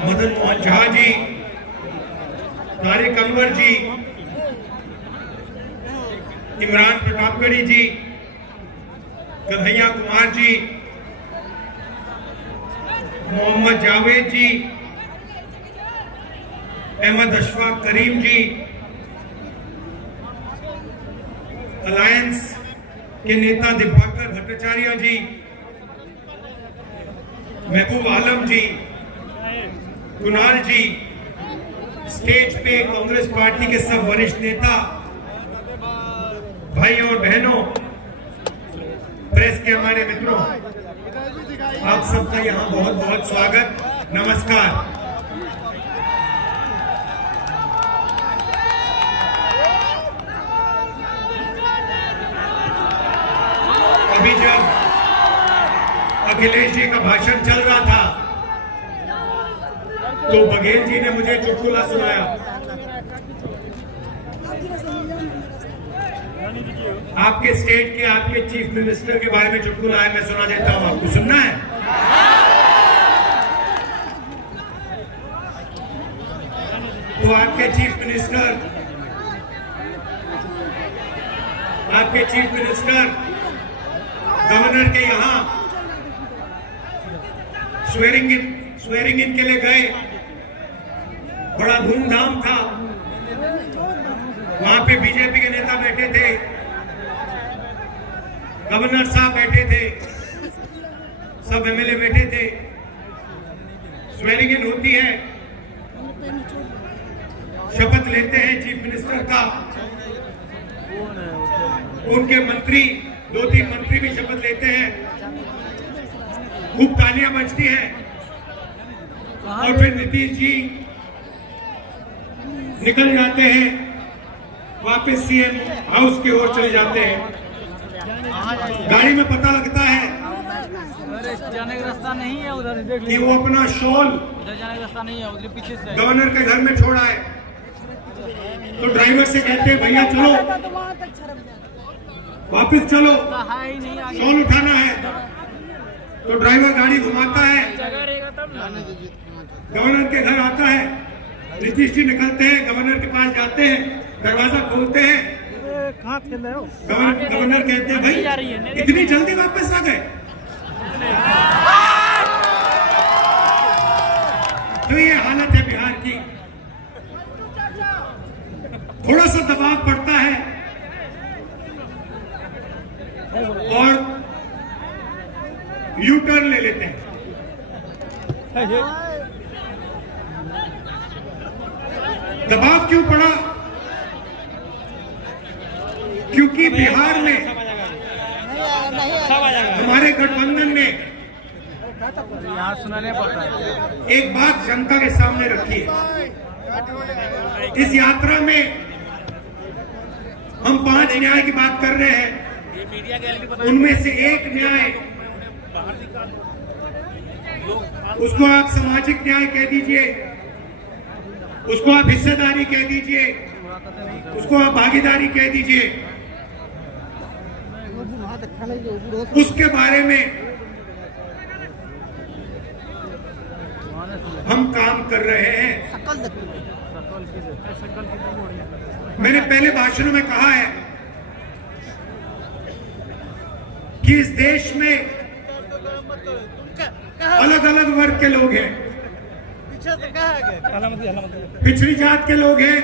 मदन मोहन झा जी, तारिक अनवर जी, इमरान प्रतापगढ़ी जी, कन्हैया कुमार जी, मोहम्मद जावेद जी, अहमद अशफाक करीम जी, alliance के नेता दिव्याकर भट्टाचार्य जी, महबूब आलम जी, कुणाल जी, stage पे कांग्रेस पार्टी के सब वरिष्ठ नेता, भाई और बहनों, प्रेस के हमारे मित्रों, आप सबका यहाँ बहुत बहुत स्वागत, नमस्कार। अभी जब अखिलेश जी का भाषण चल रहा था तो बघेल जी ने मुझे चुटकुला सुनाया। आपके स्टेट के आपके चीफ मिनिस्टर के बारे में चुटकुला है, मैं सुना देता हूं, आपको सुनना है? तो आपके चीफ मिनिस्टर गवर्नर के यहां स्वेरिंग इन के लिए गए, बड़ा धूमधाम था। वहां पे बीजेपी के नेता बैठे थे, गवर्नर साहब बैठे थे, सब एमएलए बैठे थे। स्वेरिंग इन होती है, शपथ लेते हैं चीफ मिनिस्टर का, उनके मंत्री, 2-3 मंत्री भी शपथ लेते हैं, खूब तालियां बजती हैं और फिर नीतीश जी निकल जाते हैं, वापस सीएम हाउस की ओर चले जाते हैं। गाड़ी में पता लगता है जाने का रास्ता नहीं है, उधर कि वो अपना शॉल उधर जाने का रास्ता नहीं है, उधर पीछे से गवर्नर के घर में छोड़ा है। तो ड्राइवर से कहते हैं भैया चलो वापस चलो, शॉल उठाना है। तो ड्राइवर गाड़ी घुमाता है, गवर्नर के घर आता है, नीतीश जी निकलते हैं, गवर्नर के पास जाते हैं, दरवाजा खोलते हैं, गवर्नर कहते हैं भाई इतनी जल्दी वापस आ गए? तो ये हालत है बिहार की। थोड़ा सा दबाव पड़ता है और यू टर्न ले लेते हैं। दबाव क्यों पड़ा? क्योंकि बिहार में हमारे गठबंधन ने एक बात जनता के सामने रखी है। इस यात्रा में हम 5 न्याय की बात कर रहे हैं, उनमें से एक न्याय, उसको आप सामाजिक न्याय कह दीजिए, उसको आप हिस्सेदारी कह दीजिए, उसको आप भागीदारी कह दीजिए, उसके बारे में हम काम कर रहे हैं। मैंने पहले भाषणों में कहा है कि इस देश में अलग अलग वर्ग के लोग हैं, पिछड़ी जात के लोग हैं,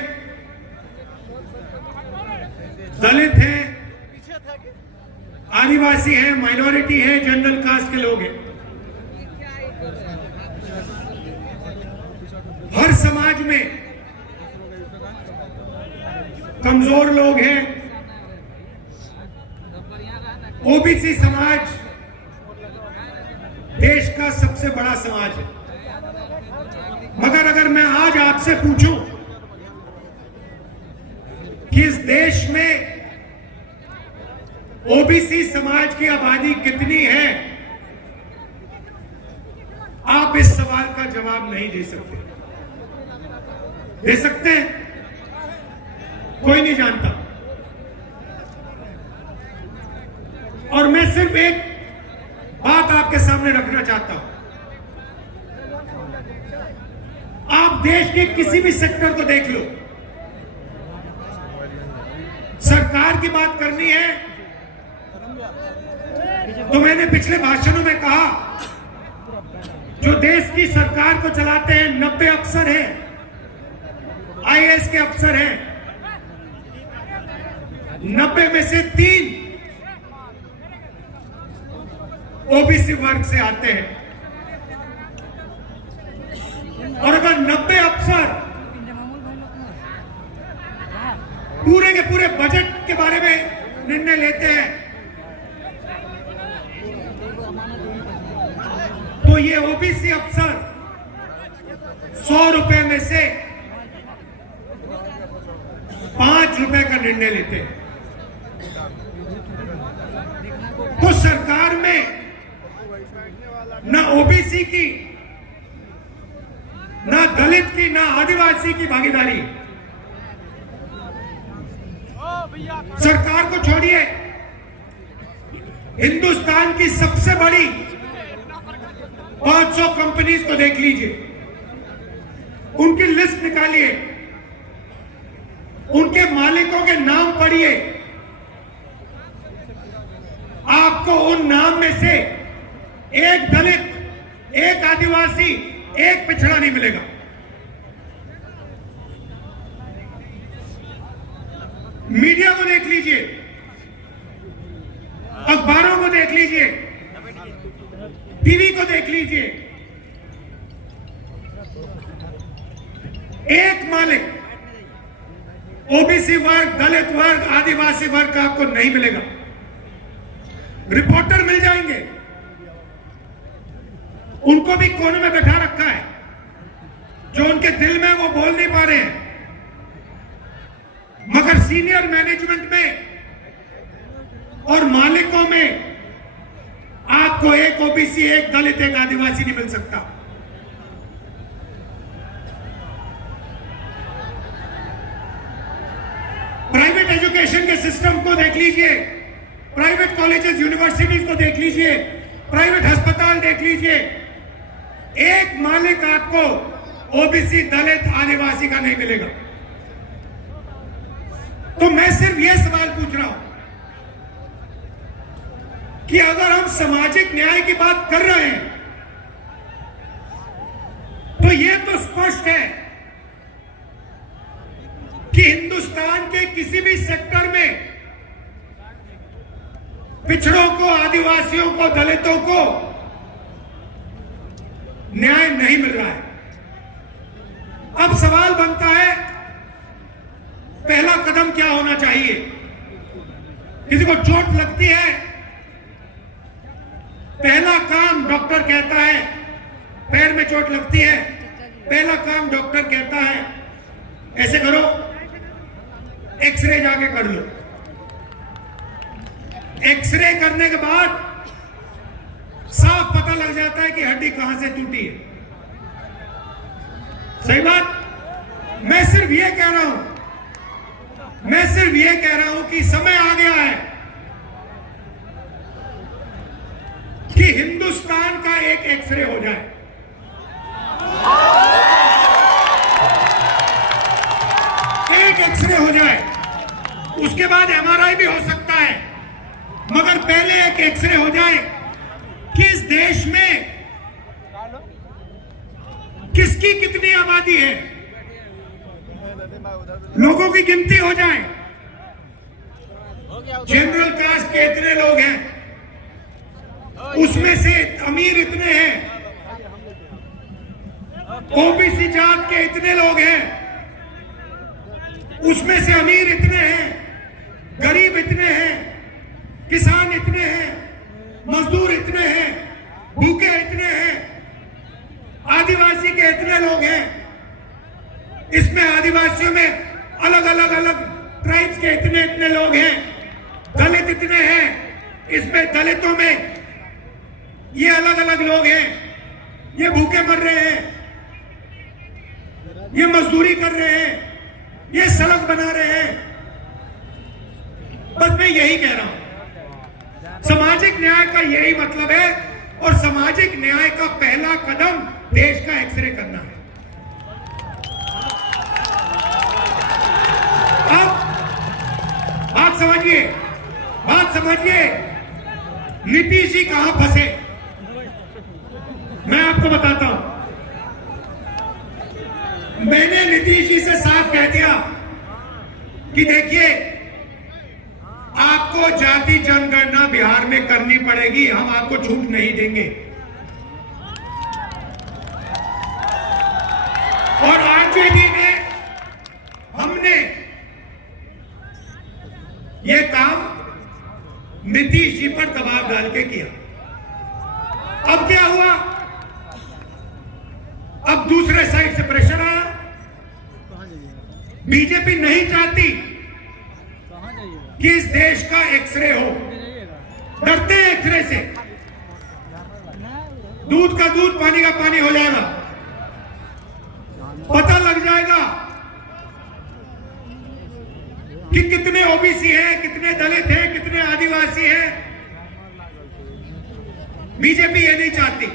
दलित हैं, आदिवासी हैं, माइनॉरिटी हैं, जनरल कास्ट के लोग हैं। हर समाज में कमजोर लोग हैं। ओबीसी समाज देश का सबसे बड़ा समाज है, मगर अगर मैं आज आपसे पूछूं कि इस देश में ओबीसी समाज की आबादी कितनी है, आप इस सवाल का जवाब नहीं दे सकते। दे सकते हैं? कोई नहीं जानता। और मैं सिर्फ एक बात आपके सामने रखना चाहता हूं देश के किसी भी सेक्टर को देख लो, सरकार की बात करनी है तो मैंने पिछले भाषणों में कहा, जो देश की सरकार को चलाते हैं 90 अफसर हैं, आईएएस के अफसर हैं, 90 में से 3 ओबीसी वर्ग से आते हैं। और अगर 90 अफसर पूरे के पूरे बजट के बारे में निर्णय लेते हैं तो ये ओबीसी अफसर 100 रुपए में से 5 रुपए का निर्णय लेते हैं। तो सरकार में ना ओबीसी की, ना दलित की, ना आदिवासी की भागीदारी। सरकार को छोड़िए, हिंदुस्तान की सबसे बड़ी 500 कंपनीज को देख लीजिए, उनकी लिस्ट निकालिए, उनके मालिकों के नाम पढ़िए, आपको उन नाम में से एक दलित, एक आदिवासी, एक पिछड़ा नहीं मिलेगा। मीडिया को देख लीजिए, अखबारों को देख लीजिए, टीवी को देख लीजिए, एक मालिक ओबीसी वर्ग, दलित वर्ग, आदिवासी वर्ग का आपको नहीं मिलेगा। रिपोर्टर मिल जाएंगे, उनको भी कोने में बैठा रखा है, जो उनके दिल में वो बोल नहीं पा रहे हैं। मगर सीनियर मैनेजमेंट में और मालिकों में आपको एक ओबीसी, एक दलित, एक आदिवासी नहीं मिल सकता। प्राइवेट एजुकेशन के सिस्टम को देख लीजिए, प्राइवेट कॉलेजेस, यूनिवर्सिटीज को देख लीजिए, प्राइवेट अस्पताल देख लीजिए, एक मालिक आपको ओबीसी, दलित, आदिवासी का नहीं मिलेगा। तो मैं सिर्फ यह सवाल पूछ रहा हूं कि अगर हम सामाजिक न्याय की बात कर रहे हैं तो यह तो स्पष्ट है कि हिंदुस्तान के किसी भी सेक्टर में पिछड़ों को, आदिवासियों को, दलितों को न्याय नहीं मिल रहा है। अब सवाल बनता है, पहला कदम क्या होना चाहिए? किसी को चोट लगती है, पहला काम डॉक्टर कहता है, पैर में चोट लगती है, पहला काम डॉक्टर कहता है ऐसे करो, एक्सरे जाके कर लो। एक्सरे करने के बाद साफ पता लग जाता है कि हड्डी कहां से टूटी है। सही बात? मैं सिर्फ ये कह रहा हूं, कि समय आ गया है कि हिंदुस्तान का एक एक्सरे हो जाए। एक एक्सरे हो जाए, उसके बाद एमआरआई भी हो सकता है, मगर पहले एक एक्सरे हो जाए कि इस देश में किसकी कितनी आबादी है, लोगों की गिनती हो जाए, जनरल कास्ट के इतने लोग हैं, उसमें से अमीर इतने हैं, ओबीसी जात के इतने लोग हैं, उसमें से अमीर इतने हैं, गरीब इतने हैं, किसान इतने हैं, मजदूर इतने हैं, भूखे इतने हैं, आदिवासी के इतने लोग हैं। इसमें आदिवासियों में अलग अलग ट्राइब्स के इतने इतने लोग हैं, दलित इतने हैं, इसमें दलितों में ये अलग अलग लोग हैं, ये भूखे मर रहे हैं, ये मजदूरी कर रहे हैं, ये सड़क बना रहे हैं। बस मैं यही कह रहा हूं, सामाजिक न्याय का यही मतलब है, और सामाजिक न्याय का पहला कदम देश का एक्सरे करना है। आपको बताता हूं, मैंने नीतीश जी से साफ कह दिया कि देखिए, आपको जाति जनगणना बिहार में करनी पड़ेगी, हम आपको छूट नहीं देंगे। और आरजेडी ने, हमने ये काम नीतीश जी पर दबाव डाल के किया। अब क्या हुआ? अब दूसरे साइड से प्रेशर आया। बीजेपी नहीं चाहती कि इस देश का एक्सरे हो, डरते हैं एक्सरे से। दूध का दूध, पानी का पानी हो जाएगा, पता लग जाएगा कि कितने ओबीसी हैं, कितने दलित हैं, कितने आदिवासी हैं। बीजेपी ये नहीं चाहती।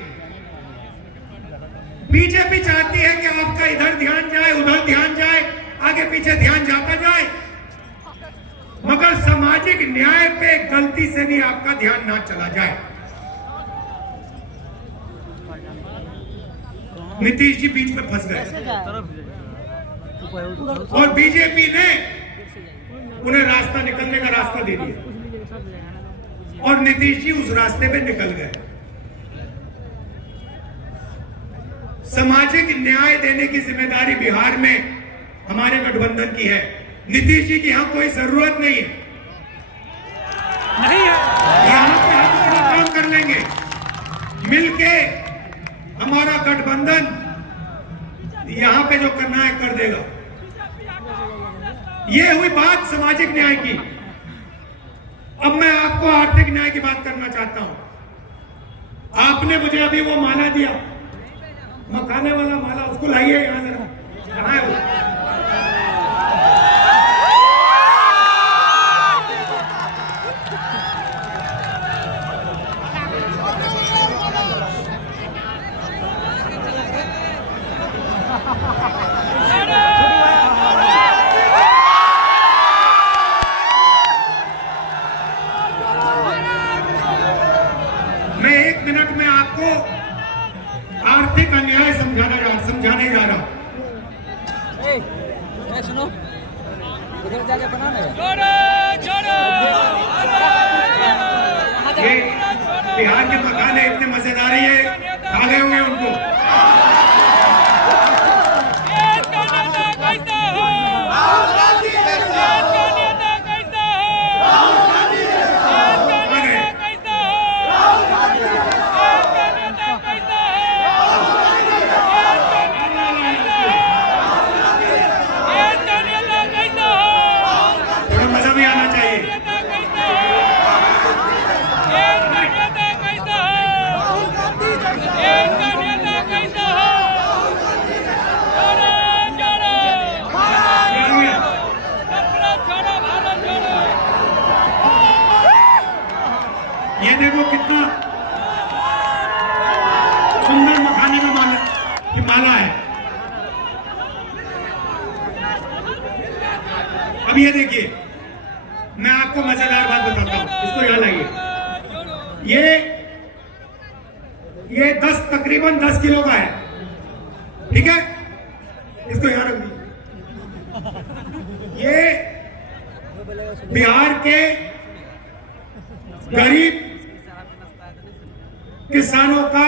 बीजेपी चाहती है कि आपका इधर ध्यान जाए, उधर ध्यान जाए, आगे पीछे ध्यान जाता जाए, मगर सामाजिक न्याय पे गलती से भी आपका ध्यान ना चला जाए। नीतीश जी बीच में फंस गए और बीजेपी ने उन्हें रास्ता, निकलने का रास्ता दे दिया और नीतीश जी उस रास्ते पे निकल गए। सामाजिक न्याय देने की जिम्मेदारी बिहार में हमारे गठबंधन की है। नीतीश जी की यहां कोई जरूरत नहीं है, यहां पे हम अपना काम कर लेंगे मिलके। हमारा गठबंधन यहां पे जो करना है कर देगा। ये हुई बात सामाजिक न्याय की। अब मैं आपको आर्थिक न्याय की बात करना चाहता हूं। आपने मुझे अभी वो माला दिया, मखाने वाला माला, उसको लाइए यहां जरा। कहां है वो? मैं 1 मिनट में आपको आर्थिक अन्याय समझाने जा रहा हूं। सुनो, उधर जाके बनाना है। ये बिहार के मकान है, इतने मजेदार है, ये खा गए होंगे उनको। ये देखो कितना सुंदर मखाने का माला है। अब ये देखिए, मैं आपको मजेदार बात बताता हूं, इसको याद लाइए। ये 10 तकरीबन 10 किलो का है, ठीक है? इसको याद रखिए। ये बिहार के गरीब किसानों का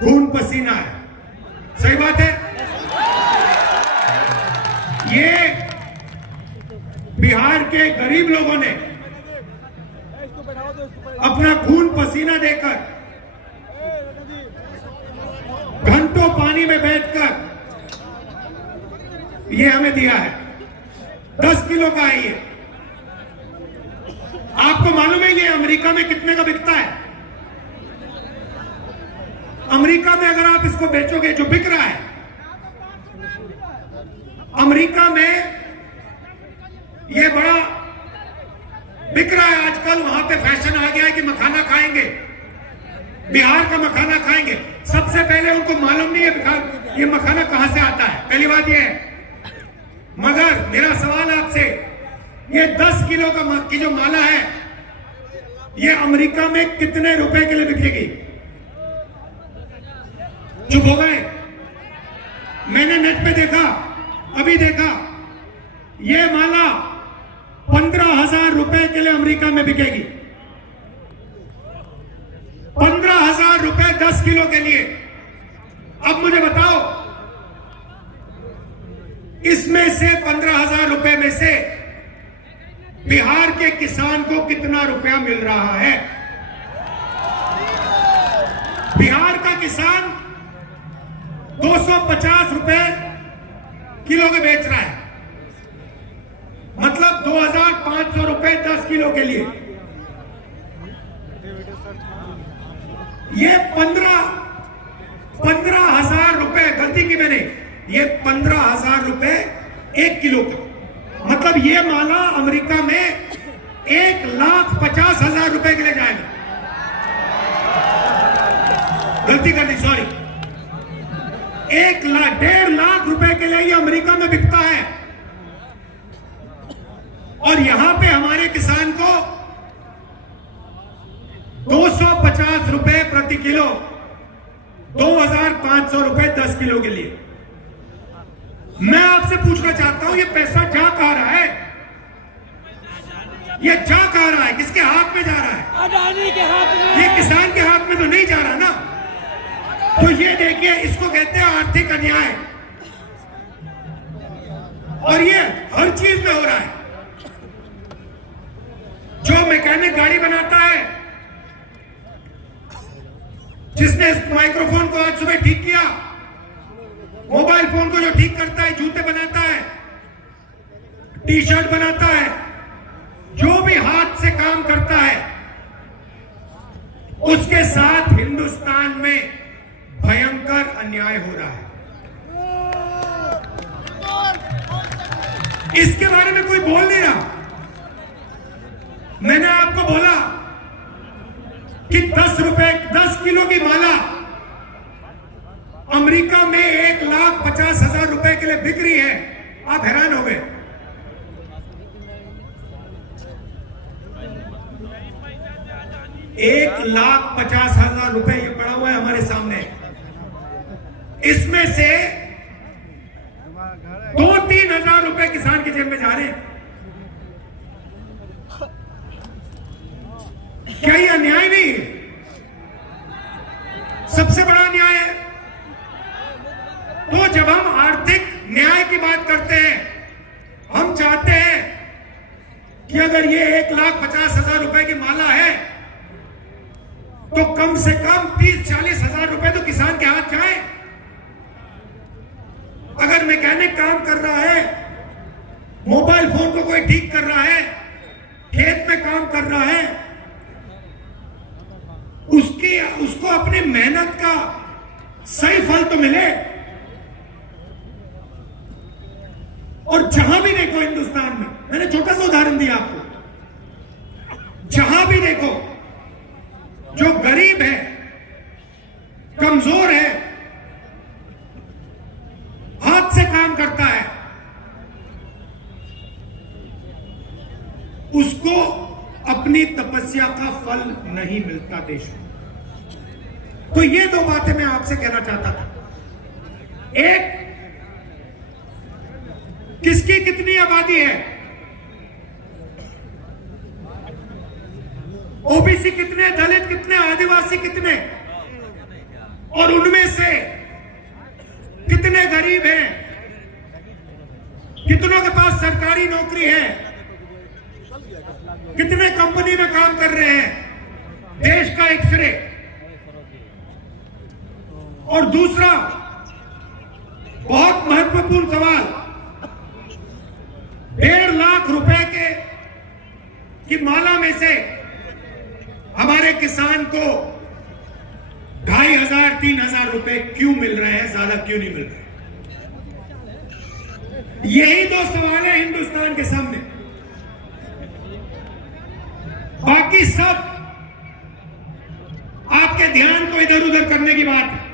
खून पसीना है। सही बात है। ये बिहार के गरीब लोगों ने अपना खून पसीना देकर, घंटों पानी में बैठकर ये हमें दिया है। 10 किलो का है ये। आपको मालूम है ये अमेरिका में कितने का बिकता है? अमेरिका में अगर आप इसको बेचोगे, जो बिक रहा है अमेरिका में, ये बड़ा बिक रहा है आजकल। वहां पे फैशन आ गया है कि मखाना खाएंगे, बिहार का मखाना खाएंगे। सबसे पहले उनको मालूम नहीं है ये मखाना कहां से आता है, पहली बात ये है। मगर मेरा सवाल आपसे, ये 10 किलो की जो माला है, ये अमेरिका में कितने रुपए के लिए बिकेगी? चुप हो गए। मैंने नेट पे देखा, अभी देखा, ये माला 15,000 रुपए के लिए अमेरिका में बिकेगी। 15,000 रुपए 10 किलो के लिए। अब मुझे बताओ, इसमें से 15,000 रुपए में से बिहार के किसान को कितना रुपया मिल रहा है? बिहार का किसान 250 रुपए किलो के बेच रहा है, मतलब 2,500 रुपए 10 किलो के लिए। ये 15,000 रुपए, गलती की मैंने, ये 15,000 रुपए 1 किलो का, मतलब ये माला अमेरिका में 1,50,000 रुपए के लिए जाएगा। गलती कर दी, सॉरी। 1,50,000 लाख रुपए के लिए ये अमेरिका में बिकता है, और यहां पे हमारे किसान को 250 रुपए प्रति किलो, 2,500 रुपए 10 किलो के लिए। मैं आपसे पूछना चाहता हूं, ये पैसा जा कहां रहा है? ये जा कहां रहा है? किसके हाथ में जा रहा है? अडानी के हाथ में। ये किसान के हाथ में तो नहीं जा रहा ना। तो ये देखिए, इसको कहते हैं आर्थिक अन्याय, और ये हर चीज में हो रहा है। जो मैकेनिक गाड़ी बनाता है, जिसने इस माइक्रोफोन को आज सुबह ठीक किया, मोबाइल फोन को जो ठीक करता है, जूते बनाता है, टी शर्ट बनाता है, जो भी हाथ से काम करता है, उसके साथ हिंदुस्तान में भयंकर अन्याय हो रहा है। इसके बारे में कोई बोल नहीं रहा। मैंने आपको बोला कि 10 किलो की माला अमेरिका में 1,50,000 रुपए के लिए बिक रही है। आप हैरान हो गए। $1,50,000 रुपए ये पड़ा हुआ है हमारे सामने। इसमें से 2-3 हजार रुपए किसान की जेब में जा रहे हैं। क्या ये अन्याय नहीं है? सबसे बड़ा अन्याय है। तो जब हम आर्थिक न्याय की बात करते हैं, हम चाहते हैं कि अगर ये 1,50,000 रुपए की माला है, तो कम से कम 30-40 हजार रुपए तो किसान के हाथ जाए। अगर मैकेनिक काम कर रहा है, मोबाइल फोन को कोई ठीक कर रहा है, खेत में काम कर रहा है, उसको अपनी मेहनत का सही फल तो मिले। और जहां भी देखो हिंदुस्तान में, मैंने छोटा सा उदाहरण दिया आपको, जहां भी देखो जो गरीब है, कमजोर है, हाथ से काम करता है, उसको अपनी तपस्या का फल नहीं मिलता देश में। तो ये 2 बातें मैं आपसे कहना चाहता था। एक, किसकी कितनी आबादी है, ओबीसी कितने, दलित कितने, आदिवासी कितने, और उनमें से कितने गरीब हैं, कितनों के पास सरकारी नौकरी है, कितने कंपनी में काम कर रहे हैं, देश का एक्सरे। और दूसरा बहुत महत्वपूर्ण सवाल, 1.5 लाख रुपए की माला में से हमारे किसान को 2,500-3,000 रुपए क्यों मिल रहे हैं, ज्यादा क्यों नहीं मिल रहे? यही 2 सवाल है हिंदुस्तान के सामने। बाकी सब आपके ध्यान को इधर उधर करने की बात है।